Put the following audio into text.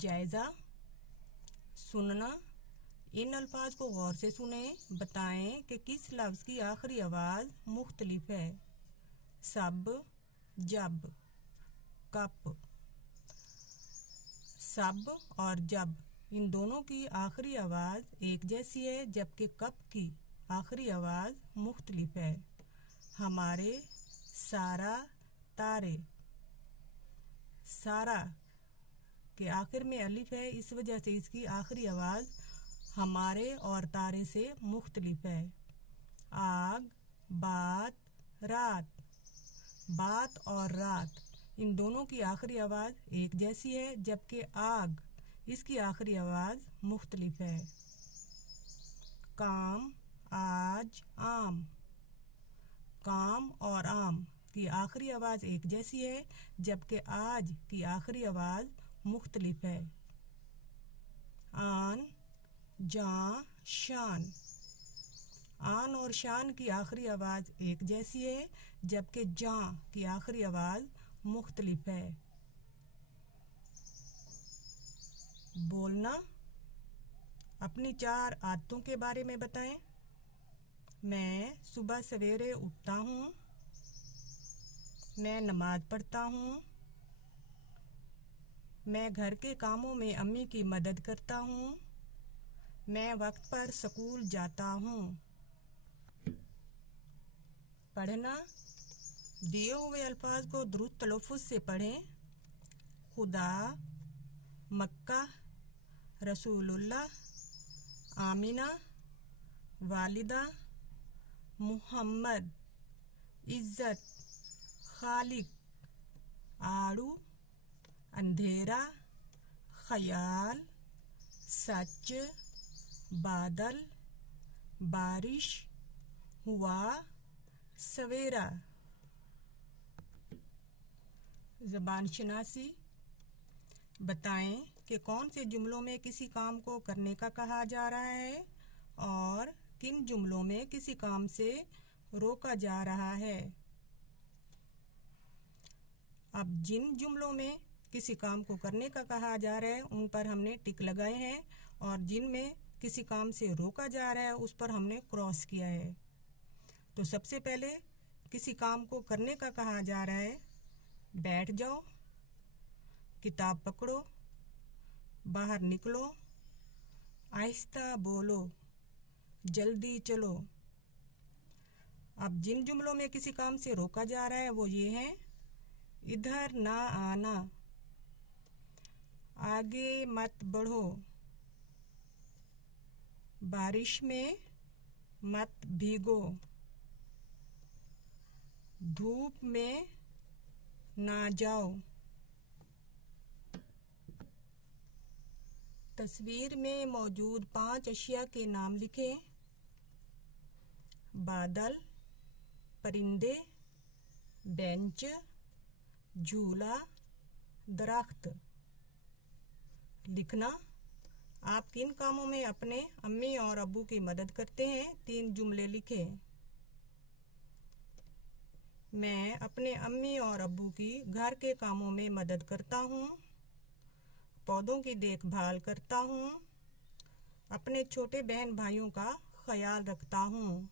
जायज़ा सुनना। इन अल्फाज को गौर से सुनें, बताएं कि किस लफ्ज़ की आखिरी आवाज़ मुख्तलिफ है। सब, जब, कप। सब और जब इन दोनों की आखिरी आवाज़ एक जैसी है, जबकि कप की आखिरी आवाज़ मुख्तलिफ है। हमारे, सारा, तारे। सारा के आखिर में अलिफ है, इस वजह से इसकी आखिरी आवाज़ हमारे और तारे से मुख्तलिफ है। आग, बात, रात। बात और रात इन दोनों की आखिरी आवाज़ एक जैसी है, जबकि आग इसकी आखिरी आवाज़ मुख्तलिफ है। काम, आज, आम। काम और आम की आखिरी आवाज़ एक जैसी है, जबकि आज की आखिरी आवाज़ मुख्तलिफ है। आन, जां, शान। आन और शान की आखिरी आवाज़ एक जैसी है, जबकि जां की आखिरी आवाज़ मुख्तलिफ है। बोलना। अपनी 4 आदतों के बारे में बताएं। मैं सुबह सवेरे उठता हूँ। मैं नमाज पढ़ता हूँ। मैं घर के कामों में अम्मी की मदद करता हूँ। मैं वक्त पर स्कूल जाता हूँ। पढ़ना। दिए हुए अल्फाज को दुरुस्त तलफ़्फ़ुज़ से पढ़ें। खुदा, मक्का, रसूलुल्लाह, आमिना, वालिदा, मुहम्मद, इज़्ज़त, खालिक, आड़ू, अंधेरा, ख़याल, सच, बादल, बारिश, हुआ, सवेरा। ज़बान शनासी। बताएं कि कौन से जुमलों में किसी काम को करने का कहा जा रहा है और किन जुमलों में किसी काम से रोका जा रहा है। अब जिन जुमलों में किसी काम को करने का कहा जा रहा है उन पर हमने टिक लगाए हैं, और जिनमें किसी काम से रोका जा रहा है उस पर हमने क्रॉस किया है। तो सबसे पहले किसी काम को करने का कहा जा रहा है। बैठ जाओ, किताब पकड़ो, बाहर निकलो, आहिस्ता बोलो, जल्दी चलो। अब जिन जुमलों में किसी काम से रोका जा रहा है वो ये हैं। इधर ना आना, आगे मत बढ़ो, बारिश में मत भीगो, धूप में ना जाओ। तस्वीर में मौजूद 5 अशिया के नाम लिखें। बादल, परिंदे, बेंच, झूला, दरख्त। लिखना। आप किन कामों में अपने अम्मी और अब्बू की मदद करते हैं? 3 जुमले लिखें। मैं अपने अम्मी और अब्बू की घर के कामों में मदद करता हूँ। पौधों की देखभाल करता हूँ। अपने छोटे बहन भाइयों का ख्याल रखता हूँ।